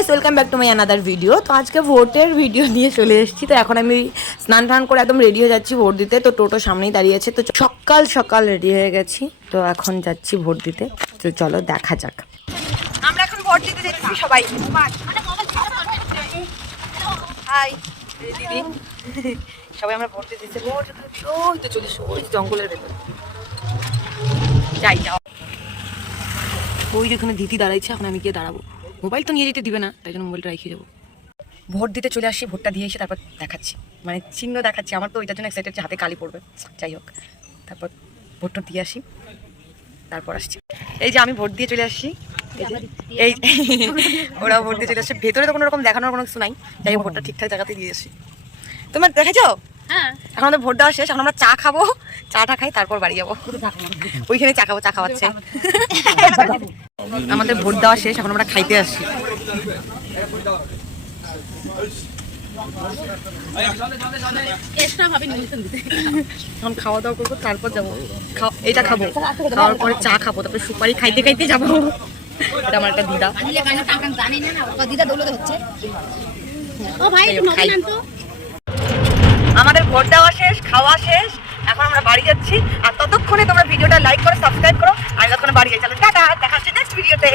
Guys, welcome back to my another video. তো আজকে ভোটের ভিডিও নিয়ে চলে এসেছি। তো এখন আমি স্নান টান করে একদম রেডি হয়ে যাচ্ছি ভোট দিতে। তো টোটো সামনেই দাঁড়িয়ে আছে। তো সকাল সকাল রেডি হয়ে গেছি। তো এখন যাচ্ছি ভোট দিতে। তো চলো দেখা যাক। আমরা এখন ভোট দিতে যাচ্ছি সবাই। হাই দিদি, সবাই আমরা ভোট দিতে যাচ্ছি। ভোট ওই তো চলিস, ওই জঙ্গলের ভেতর যাই যাও। ওই যেখানে দিদি দাঁড়াইছে, এখন আমি গিয়ে দাঁড়াবো। মোবাইল তো নিয়ে যেতে দিবে না, তাই জন্য মোবাইলটা রেখে যাবো। ভোট দিতে চলে আসি, ভোটটা দিয়ে এসে তারপর দেখাচ্ছি, মানে চিহ্ন দেখাচ্ছি। আমার তো ওইটার জন্য এক্সাইটেড, হাতে কালি পড়বে। যাই হোক, তারপর ভোটটা দিয়ে আসি, তারপর আসছি। এই যে আমি ভোট দিয়ে চলে আসছি, এই ওরা ভোট দিয়ে চলে আসছে। ভেতরে তো কোনো রকম দেখানোর কোনো কিছু নাই। যাই হোক, ভোটটা ঠিকঠাক জায়গাতে দিয়ে আসি। তোমার দেখেছো? হ্যাঁ। এখন আমাদের ভোট দেওয়া শেষ, এখন আমরা চা খাবো, চাটা খাই তারপর বাড়ি যাবো। ওইখানে চা খাবো, চা খাওয়াচ্ছে। আমাদের ভোট দেওয়া শেষ, এখন আমরা খাইতে আসছি। এখন খাওয়া দাওয়া করবো, তারপর যাবো। এটা খাবো, খাওয়ার পরে চা খাবো, তারপরে সুপারি খাইতে খাইতে যাবো। এটা আমার একটা দিদা। আমাদের ভোট দেওয়া শেষ, খাওয়া শেষ, এখন আমরা বাড়ি যাচ্ছি। আর ততক্ষণে তোমরা ভিডিওটা লাইক করো, সাবস্ক্রাইব করো। আর ততক্ষণে বাড়ি যাই। চলো টাটা, দেখা হচ্ছে নেক্সট ভিডিওতে।